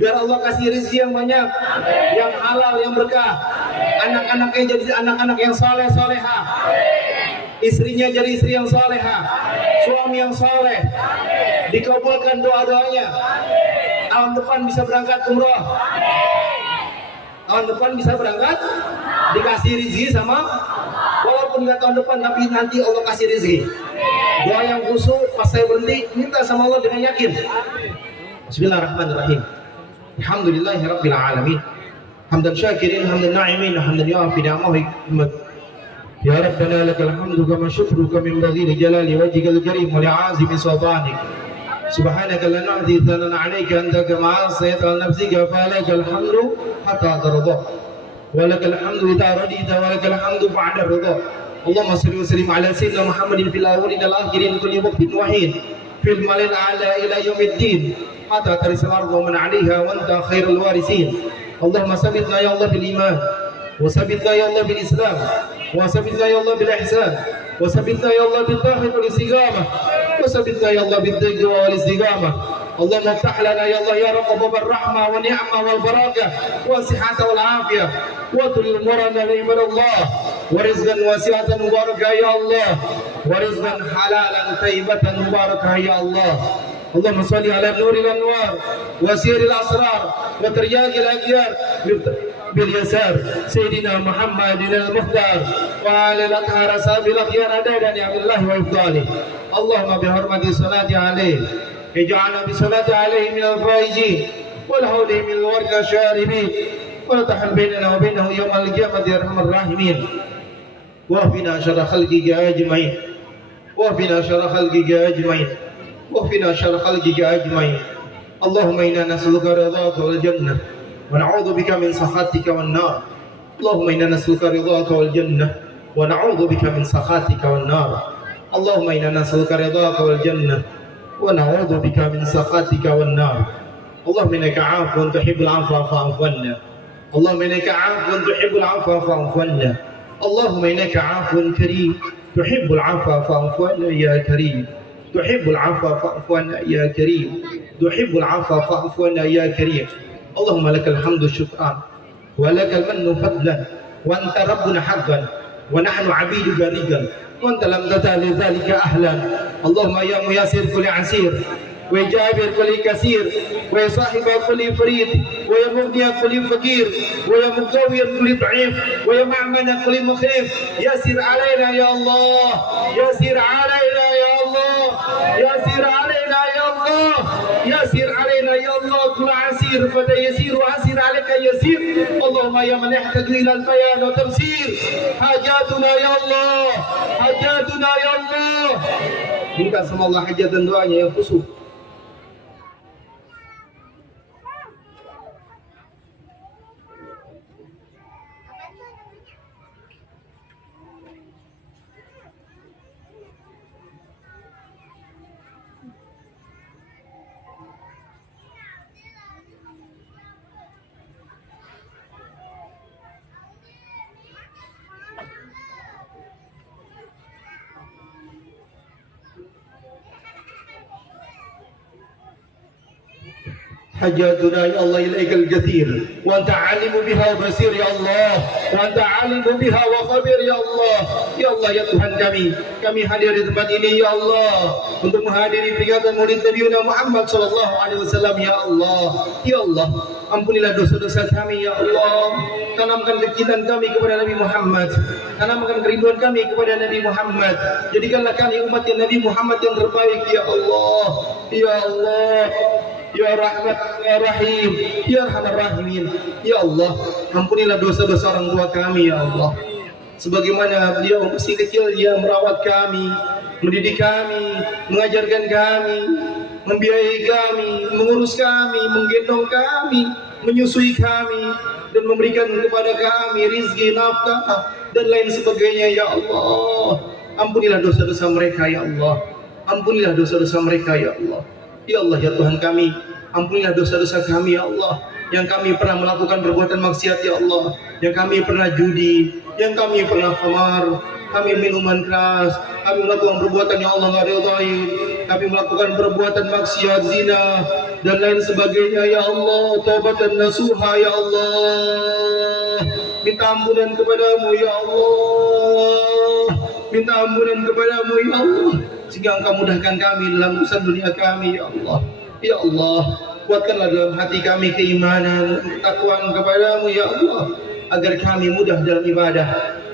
Biar Allah kasih rezeki yang banyak, yang halal, yang berkah. Anak-anaknya jadi anak-anak yang soleh soleha. Istrinya jadi istri yang soleha. Suami yang soleh. Dikabulkan doa-doanya. Tahun depan bisa berangkat umroh. Tahun depan bisa berangkat, dikasih rezeki sama Walaupun nggak tahun depan, tapi nanti Allah kasih rezeki. Doa yang khusyuk pas saya berhenti, minta sama Allah dengan yakin. Bismillahirrahmanirrahim. Alhamdulillahirabbil alamin. Hamdan syakirin, hamdan na'imin, hamdan yu'afi ni'amahu. Ya Rabbana lakal hamdu kama syukruka min baghili jalali wajhikal karim wa li'azimi sultanik. Subhanaka la na'ti thanan 'alaika anta kama asayta al nafsika falakal hamdu hatta tarda. Wa lakal hamdu idza radita wa lakal hamdu ba'da ridha. Allahumma shalli wa sallim ala sayyidina Muhammadin fil awwalin wal akhirin kulli waqtin wa hin fil malil a'la ila yaumiddin hatta tarisal ardu man 'alayha wa anta khairul warisin. Allahumma sabbitna ya Allah bil iman wa sabbitna ya Allah bil islam wa sabbitna ya Allah bil ihsan wa sabbitna ya Allah bil tawhid wal istiqamah wa sabbitna ya Allah bil taqwa wal istiqamah. Allahumma iftah lana ya Allah ya rabb bab rahmah wa ni'mah wal barakah wa sihhata wal afiyah wa tul murana ni'mal Allah wa rizqan wasi'atan mubarakah ya Allah wa rizqan halalan thayyibatan mubarakah ya Allah. Allahumma salli ala nuril anwar wa siril asrar wa taryaqil aghyar bil yasar sayyidina Muhammadin al-Mukhtar wa ala al-athhar sabil akhyar adadan ya Allah wa ifdali. Allahumma bi hurmati salati alayhi ij'alna bi salati alayhi min al-faizin wal hawli min al-warqa sharibin wa tahal bainana wa bainahu yawm al-qiyamati ya arhamar rahimin. Wa fina syarra khalqika ajma'in wa fina syarra khalqika ajma'in وفينا شر خلقك أجمعين. اللهم إنا نسألك رضاك والجنة ونعوذ بك من سخطك والنار. اللهم إنا نسألك رضاك والجنة ونعوذ بك من سخطك والنار. اللهم إنا نسألك رضاك والجنة ونعوذ بك من سخطك والنار. اللهم إنك عفو تحب العفو فاعف عنا. اللهم إنك عفو تحب العفو فاعف عنا. اللهم إنك عفو كريم تحب العفو فاعف عنا يا كريم. تحب العفو فاعف عنا يا كريم. تحب العفو فاعف عنا يا كريم. اللهم لك الحمد شكرا ولك المن فضلا وانت ربنا حقا ونحن عبيدك رجا وانت لم تزل لذلك اهلا. اللهم يا ميسر كل عسير وجابر كل كثير وصاحب كل فريد ويا مغني كل فقير ويا مقوي كل ضعيف ويا معمن كل مخيف. يسر علينا يا الله يسر علينا يا الله يسر علينا يا الله يسر علينا يا الله كل عسير فتيسير وعسير عليك يسير. اللهم يا من يحتاج الى البيان وتفسير حاجاتنا يا الله حاجاتنا يا الله. Minta sama Allah hajat dan doanya yang khusyuk. حاجاتنا يا الله إليك الكثير وأنت عالم بها وبصير يا الله وأنت عالم بها وخبير يا الله. Ya Allah ya Tuhan kami hadir di tempat ini ya Allah untuk menghadiri peringatan Maulid Nabi Muhammad sallallahu alaihi wasallam ya Allah. Ya Allah ampunilah dosa-dosa kami ya Allah. Tanamkan kecintaan kami kepada Nabi Muhammad, tanamkan kerinduan kami kepada Nabi Muhammad. Jadikanlah kami umat Nabi Muhammad yang terbaik ya Allah. Ya Allah Ya Rahmat Ya Rahim Ya Arhamar Rahimin. Ya Allah ampunilah dosa-dosa orang tua kami ya Allah. Sebagaimana beliau masih kecil dia merawat kami, mendidik kami, mengajarkan kami, membiayai kami, mengurus kami, menggendong kami, menyusui kami dan memberikan kepada kami rizki, nafkah dan lain sebagainya ya Allah. Ampunilah dosa-dosa mereka ya Allah. Ampunilah dosa-dosa mereka ya Allah. Ya Allah ya Tuhan kami, ampunilah dosa-dosa kami ya Allah. Yang kami pernah melakukan perbuatan maksiat ya Allah, yang kami pernah judi, yang kami pernah khamar, kami minuman keras, kami melakukan perbuatan yang Allah nggak ridhai, kami melakukan perbuatan maksiat, zina dan lain sebagainya ya Allah. Taubatan nasuha ya Allah. Minta ampunan kepadamu ya Allah. Minta ampunan kepadamu ya Allah, sehingga Engkau mudahkan kami dalam urusan dunia kami ya Allah. Ya Allah, kuatkanlah dalam hati kami keimanan, ketakwaan kepadamu ya Allah. agar kami mudah dalam ibadah,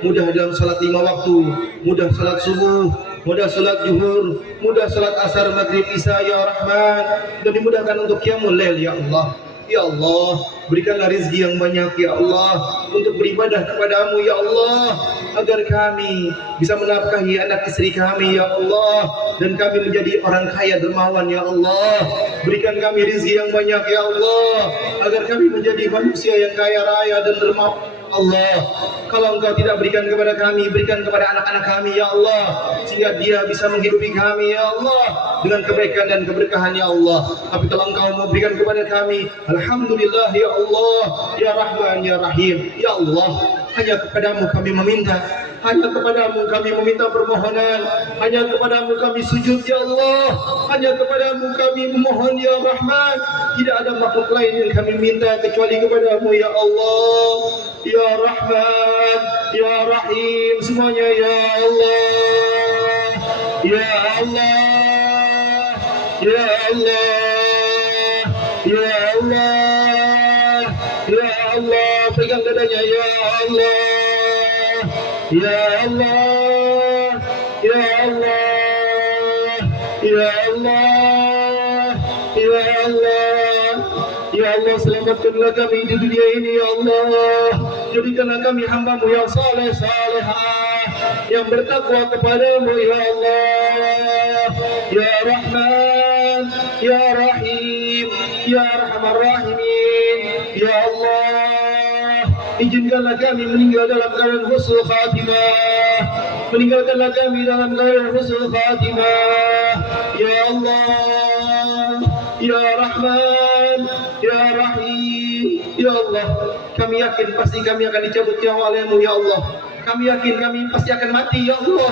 mudah dalam salat 5 waktu, mudah salat subuh, mudah salat zuhur, mudah salat asar, maghrib, isya ya Rahman, dan dimudahkan untuk qiyamul lail ya Allah. Ya Allah, berikanlah rezeki yang banyak ya Allah untuk beribadah kepadamu ya Allah, agar kami bisa menafkahi anak istri kami ya Allah, dan kami menjadi orang kaya dermawan ya Allah. Berikan kami rezeki yang banyak ya Allah, agar kami menjadi manusia yang kaya raya dan dermawan Allah. Kalau Engkau tidak berikan kepada kami, berikan kepada anak-anak kami ya Allah, sehingga dia bisa menghidupi kami ya Allah dengan kebaikan dan keberkahan ya Allah. Tapi kalau Engkau mau berikan kepada kami, alhamdulillah ya Allah, ya Rahman ya Rahim ya Allah. Hanya kepadamu kami meminta, hanya kepadamu kami meminta permohonan, hanya kepadamu kami sujud ya Allah, hanya kepadamu kami memohon ya Rahman. Tidak ada makhluk lain yang kami minta kecuali kepadamu ya Allah, ya Rahman ya Rahim semuanya ya Allah, ya Allah, ya Allah, ya Allah, ya Allah. Pegang dadanya ya Allah, ya Allah, ya Allah, ya Allah, ya Allah, ya Allah. Selamatkanlah kami di dunia ini ya Allah, jadikanlah kami hamba-Mu yang saleh salehah, yang bertakwa kepadamu ya Allah, ya Rahman ya Rahim ya Arhamar Rahimin ya Allah. Izinkanlah kami meninggal dalam keadaan husnul khatimah, meninggalkanlah kami dalam keadaan husnul khatimah ya Allah, ya Rahman ya Rahim ya Allah. Kami yakin pasti kami akan dicabut nyawa oleh-Mu ya Allah. Kami yakin kami pasti akan mati ya Allah.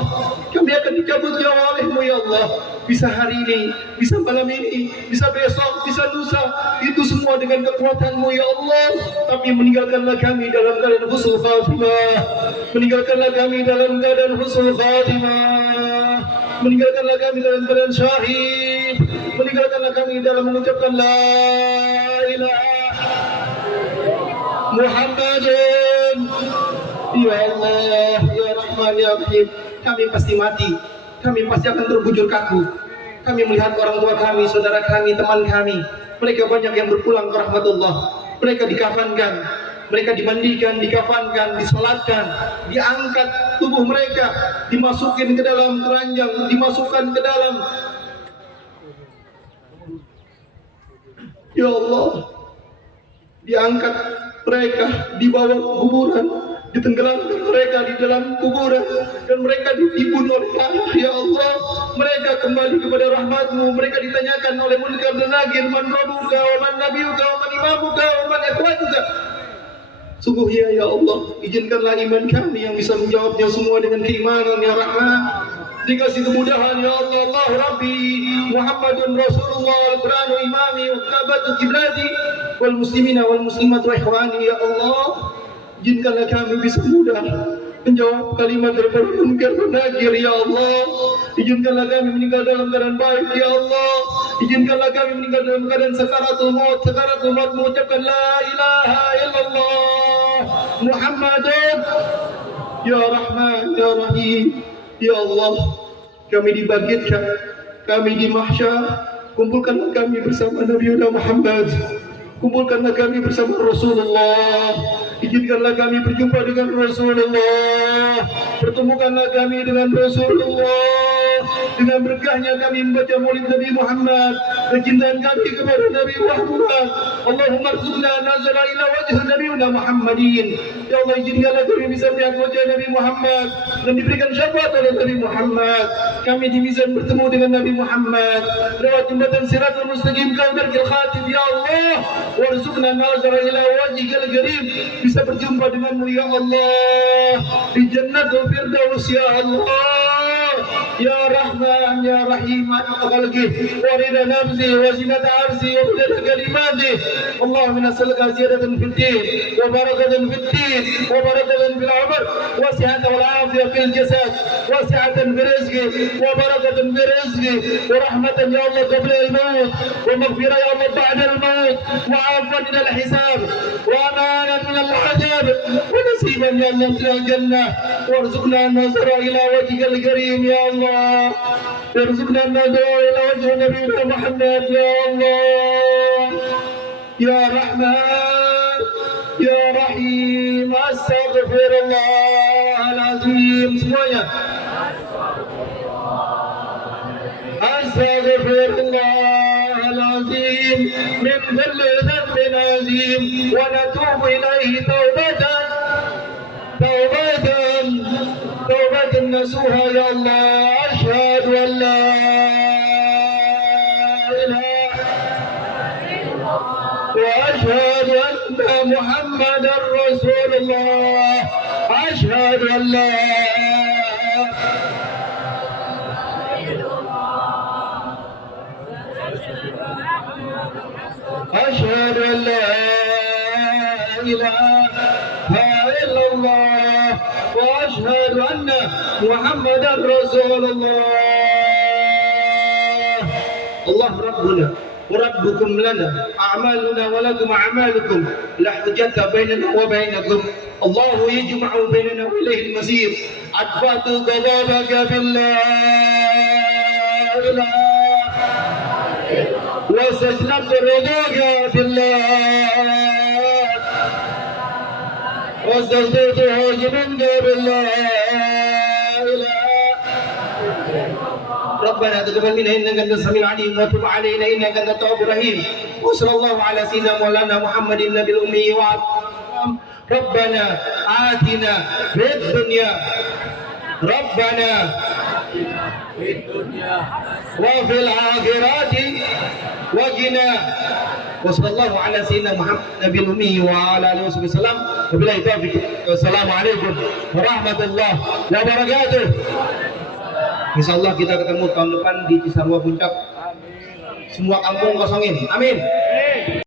Kami akan dicabut nyawa oleh-Mu ya Allah. Bisa hari ini, bisa malam ini, bisa besok, bisa lusa, itu semua dengan kekuatan-Mu ya Allah. Tapi meninggalkanlah kami dalam keadaan husnul khatimah, meninggalkanlah kami dalam keadaan husnul khatimah, meninggalkanlah kami dalam keadaan syahid, meninggalkanlah kami dalam mengucapkan la ilaha Muhammadin ya Allah, ya Rahman ya Rahim. Kami pasti mati, kami pasti akan terbujur kaku. Kami melihat orang tua kami, saudara kami, teman kami, mereka banyak yang berpulang ke rahmatullah. Mereka dikafankan, mereka dimandikan, dikafankan, disolatkan, diangkat tubuh mereka, dimasukin ke dalam keranjang, dimasukkan ke dalam, ya Allah, diangkat mereka, dibawa ke kuburan, ditenggelamkan mereka di dalam kuburan, dan mereka dibunuh oleh tanah ya Allah. Mereka kembali kepada rahmat-Mu. Mereka ditanyakan oleh Munkar dan Nakir, man rabbuka wa man nabiyuka wa man imamuka wa man ikhwatuka. Sungguhnya ya Allah, izinkanlah iman kami yang bisa menjawabnya semua dengan keimanan ya Rahman. Dikasih kemudahan ya Allah. Allah Rabbi Muhammadun Rasulullah Al-Quranu imami wa kabatu kiblati wal muslimina wal muslimat wa ikhwani ya Allah. Izinkanlah kami bisa mudah menjawab kalimat daripada Munkar dan Nakir ya Allah. Izinkanlah kami meninggal dalam keadaan baik ya Allah. Izinkanlah kami meninggal dalam keadaan sakaratul maut. Sakaratul maut mengucapkan la ilaha illallah Muhammadun ya Rahman ya Rahim ya Allah. Kami dibangkitkan, kami di mahsyar. Kumpulkanlah kami bersama Nabi Muhammad, kumpulkanlah kami bersama Rasulullah. Izinkanlah kami berjumpa dengan Rasulullah, pertemukanlah kami dengan Rasulullah. Dengan berkahnya kami membaca maulid Nabi Muhammad, kecintaan kami kepada Nabi Muhammad. Allahumma arzuqna nazara ila wajh Nabi Muhammadin. Ya Allah, izinkanlah kami bisa melihat wajah Nabi Muhammad dan diberikan syafaat oleh Nabi Muhammad. Kami di mizan bertemu dengan Nabi Muhammad lewat jembatan Siratul Mustaqim kal barkil khatib ya Allah. Warzuqna nazara ila wajhikal karim, bisa berjumpa denganmu ya Allah di Jannatul Firdaus ya Allah. Ya Rahman ya Rahim al-Khalqi wa rida nafsi wa zinata arsi wa rida kalimati. Allahumma nas'aluka ziyadatan fid din wa barakatan fid din wa barakatan fil umr wa sihhatan wal afiyah fil jasad wa sihhatan fil rizqi wa barakatan fil rizqi wa rahmatan ya Allah qabla al-maut wa maghfirah ya Allah ba'da al-maut wa 'afwan min al-hisab wa amanan min al-'adab ونصيبا من الجنة وارزقنا النظر إلى وجهك الكريم يا الله وارزقنا النظر إلى وجه نبينا محمد يا الله يا رحمن يا رحيم أستغفر الله العظيم semuanya أستغفر الله العظيم من كل ذنب عظيم ونتوب إليه توبة نصوحا يا الله أشهد أن لا إله وأشهد أن محمدا رسول الله أشهد أن لا أشهد أن لا إله إلا الله وأشهد أن محمدا رسول الله الله ربنا وربكم لنا أعمالنا ولكم أعمالكم لا حجة بيننا وبينكم الله يجمع بيننا وإليه المصير أدفعت غضبك بالله إله واستسلمت رضاك في الله واستغفرت منك بالله ربنا تقبل منا انك انت السميع العليم وتب علينا انك انت التواب الرحيم وصلى الله على سيدنا مولانا محمد النبي الامي وعلى ربنا آتنا في الدنيا ربنا وفي الآخرة وقنا وصلى الله على سيدنا محمد النبي الأمي وعلى آله وصحبه وسلم وبالله التوفيق والسلام عليكم ورحمة الله وبركاته. Insyaallah kita ketemu tahun depan di Cisarua Puncak. Semua kampung kosongin. Amin.